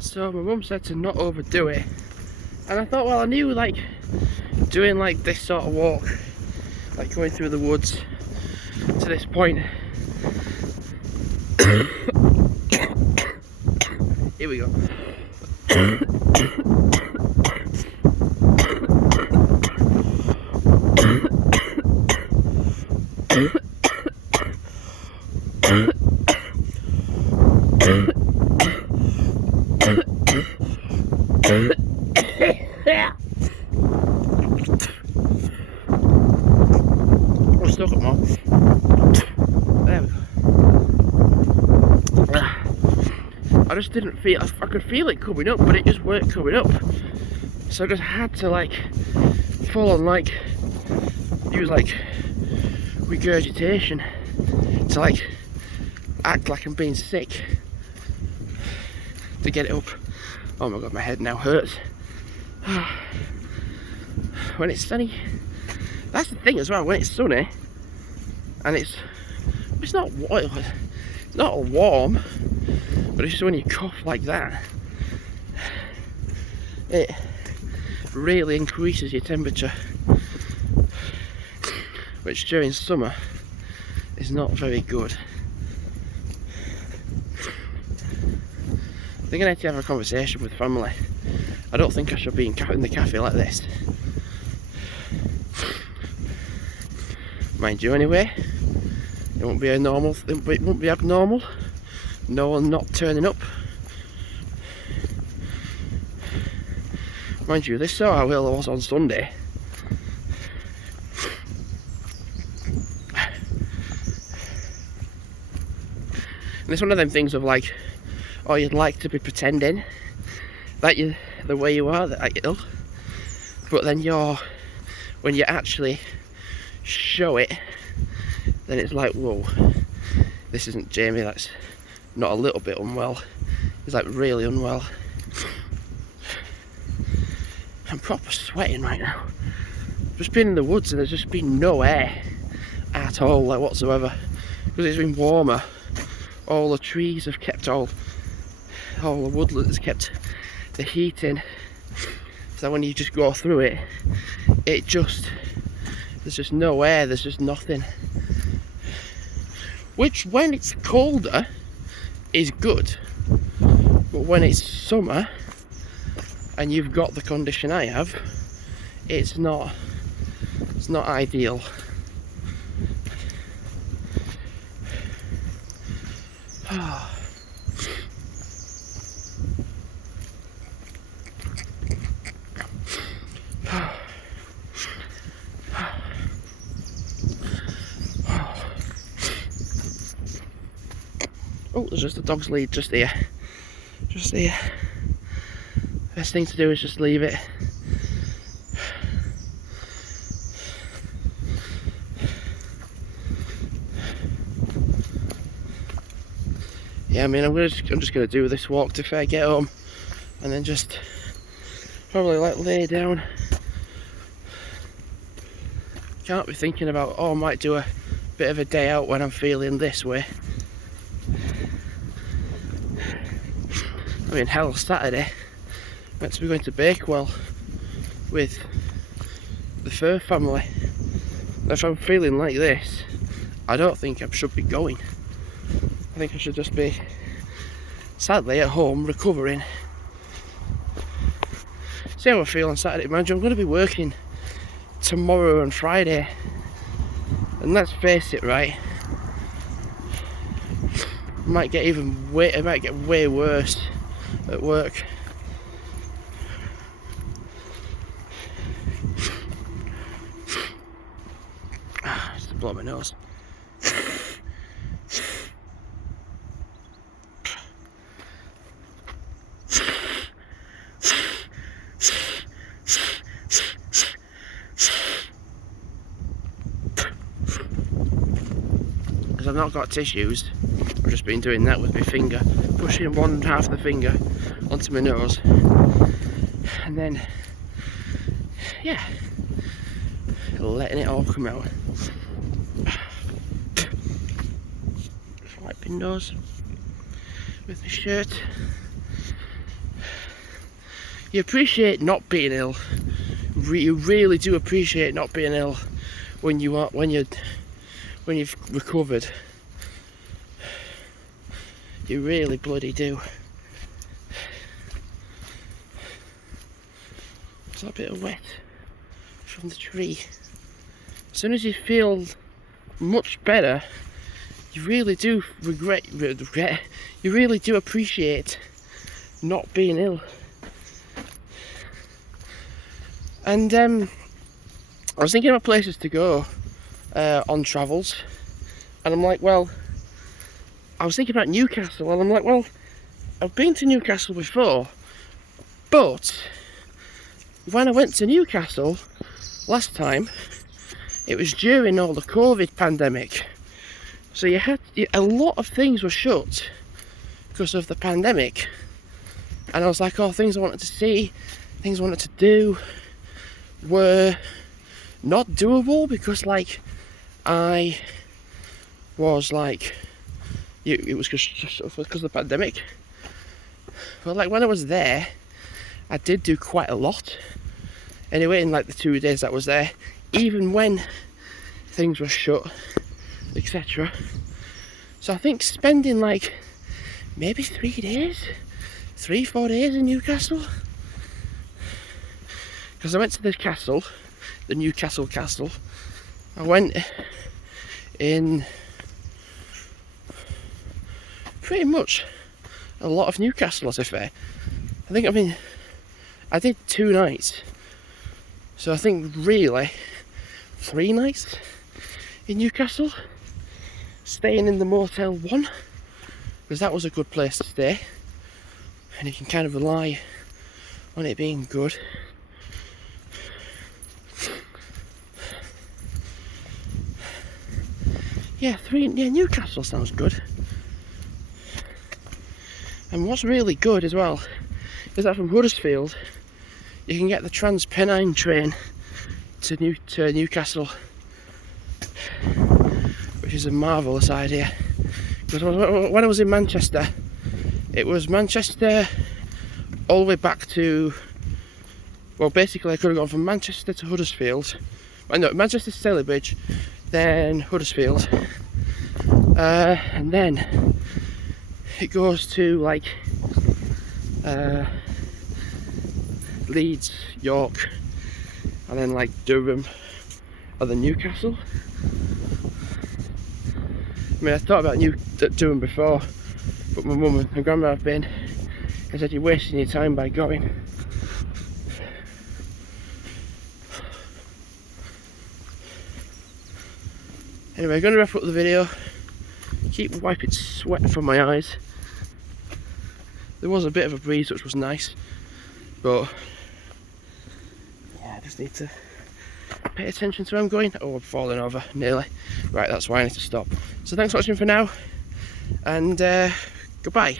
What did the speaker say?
So my mum said to not overdo it, and I thought, well, I knew like doing like this sort of walk, like going through the woods to this point. Here we go. I'm stuck at more. There we go. I just didn't feel, I could feel it coming up, but it just weren't coming up. So I just had to like full on like use like regurgitation to like act like I'm being sick to get it up. Oh my god, my head now hurts. When it's sunny, that's the thing as well, when it's sunny and it's not warm, but it's just when you cough like that, it really increases your temperature, which during summer is not very good. I think I need to have a conversation with family. I don't think I should be in the cafe like this. Mind you, anyway, it won't be a normal. It won't be abnormal. No one not turning up. Mind you, this saw how ill I was on Sunday. And it's one of them things of like, oh, you'd like to be pretending that you're the way you are, that you're ill, but then when you actually show it, then it's like, whoa, this isn't Jamie that's not a little bit unwell, he's like really unwell. I'm proper sweating right now. Just been in the woods and there's just been no air at all, like whatsoever, because it's been warmer. All the trees have kept all the woodland has kept the heat in, so when you just go through it, there's just no air, there's just nothing, which when it's colder is good, but when it's summer and you've got the condition I have, it's not ideal. Oh, there's just a dog's lead just here. Just here. Best thing to do is just leave it. Yeah, I mean, I'm just gonna do this walk till I get home, and then just probably like lay down. Can't be thinking about, oh, I might do a bit of a day out when I'm feeling this way. I mean, hell, Saturday meant to be going to Bakewell with the fur family. If I'm feeling like this, I don't think I should be going. I think I should just be, sadly, at home recovering. See how I feel on Saturday. Mind you, I'm going to be working tomorrow and Friday, and let's face it, right, it might get way worse at work. Just to blow my nose. Because I've not got tissues, I've just been doing that with my finger, pushing one half of the finger onto my nose, and then, yeah, letting it all come out. Just wiping nose with my shirt. you appreciate not being ill. You really do appreciate not being ill when you've recovered. You really bloody do. It's a bit of wet from the tree. As soon as you feel much better, you really do regret. You really do appreciate not being ill. And I was thinking about places to go on travels, and I'm like, well, I was thinking about Newcastle, and I'm like, well, I've been to Newcastle before, but when I went to Newcastle last time, it was during all the COVID pandemic. So a lot of things were shut because of the pandemic. And I was like, oh, things I wanted to see, things I wanted to do were not doable because, like, I was like, it was just because of the pandemic. But like when I was there, I did do quite a lot. Anyway, in like the 2 days that I was there, even when things were shut, etc. So I think spending like maybe 3 days, 3-4 days in Newcastle, because I went to the castle, the Newcastle Castle. I went in pretty much a lot of Newcastle, to be fair. I did 2 nights, so I think really 3 nights in Newcastle, staying in the Motel 1, because that was a good place to stay, and you can kind of rely on it being good. Yeah, Newcastle sounds good. And what's really good as well is that from Huddersfield you can get the Trans-Pennine train to Newcastle, which is a marvellous idea. Because when I was in Manchester, it was Manchester all the way back to, well, basically I could have gone from Manchester to Huddersfield, no, Manchester to Stalybridge, then Huddersfield, and then it goes to like Leeds, York, and then like Durham, and then Newcastle. I mean, I thought about Durham before, but my mum and grandma have been, and said you're wasting your time by going. Anyway, I'm going to wrap up the video. Keep wiping sweat from my eyes. There was a bit of a breeze, which was nice, but yeah, I just need to pay attention to where I'm going. Oh, I'm falling over nearly. Right, that's why I need to stop. So thanks for watching for now, and goodbye.